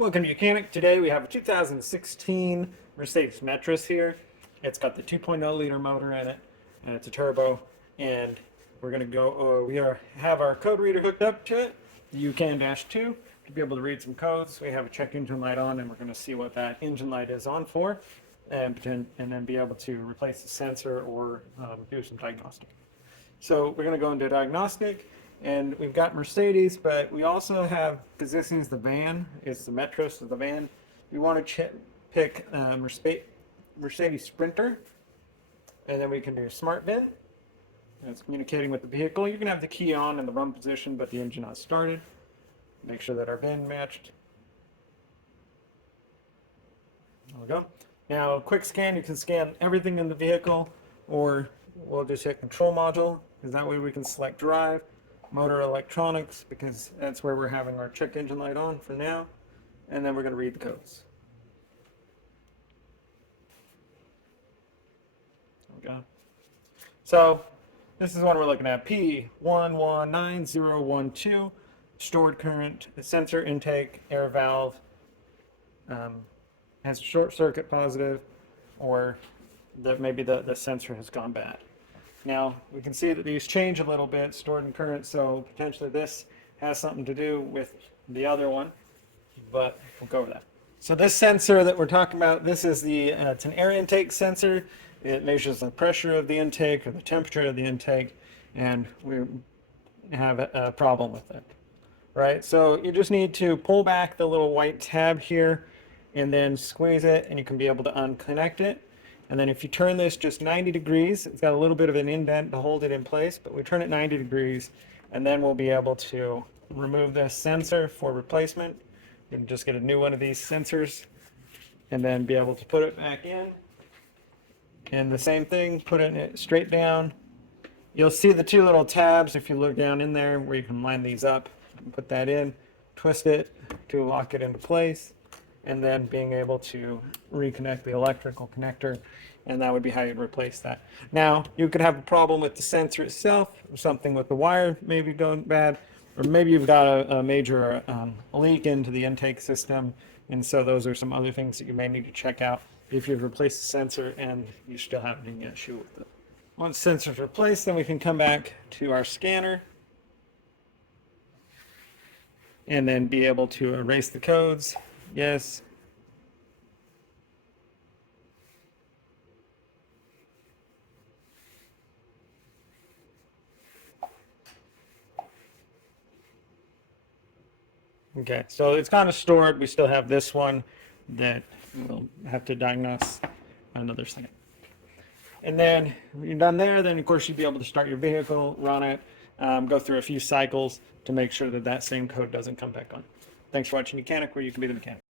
Welcome to Mechanic. Today we have a 2016 Mercedes Metris here. It's got the 2.0 liter motor in it, and it's a turbo. And we're going to go, have our code reader hooked up to it, the UCAN-2, to be able to read some codes. We have a check engine light on, and we're going to see what that engine light is on for, and then be able to replace the sensor or do some diagnostic. So we're going to go into diagnostic. And we've got Mercedes, but we also have, because this is the van, it's the Metris of the van, we want to pick Mercedes Sprinter, and then we can do smart VIN. It's communicating with the vehicle. You can have the key on in the run position, but the engine not started. Make sure that our VIN matched. There we go. Now, quick scan, you can scan everything in the vehicle, or we'll just hit control module, because that way we can select drive. Motor electronics, because that's where we're having our check engine light on for now, and then we're going to read the codes. There we go. So this is what we're looking at: P119012, stored current, sensor intake, air valve, has a short circuit positive, or that maybe the sensor has gone bad. Now, we can see that these change a little bit, stored in current, so potentially this has something to do with the other one, but we'll go over that. So this sensor that we're talking about, this is it's an air intake sensor. It measures the pressure of the intake or the temperature of the intake, and we have a problem with it, right? So you just need to pull back the little white tab here and then squeeze it, and you can be able to unconnect it. And then if you turn this just 90 degrees, it's got a little bit of an indent to hold it in place, but we turn it 90 degrees, and then we'll be able to remove this sensor for replacement. You can just get a new one of these sensors, and then be able to put it back in. And the same thing, put it straight down. You'll see the two little tabs if you look down in there where you can line these up. Put that in, twist it to lock it into place, and then being able to reconnect the electrical connector, and that would be how you'd replace that. Now, you could have a problem with the sensor itself, or something with the wire maybe going bad, or maybe you've got a major leak into the intake system, and so those are some other things that you may need to check out if you've replaced the sensor and you still have any issue with it. Once the sensor's replaced, then we can come back to our scanner and then be able to erase the codes. Yes. Okay, so it's kind of stored. We still have this one that we'll have to diagnose another second. And then when you're done there, then of course you'd be able to start your vehicle, run it, go through a few cycles to make sure that that same code doesn't come back on. Thanks for watching Mechanic, where you can be the mechanic.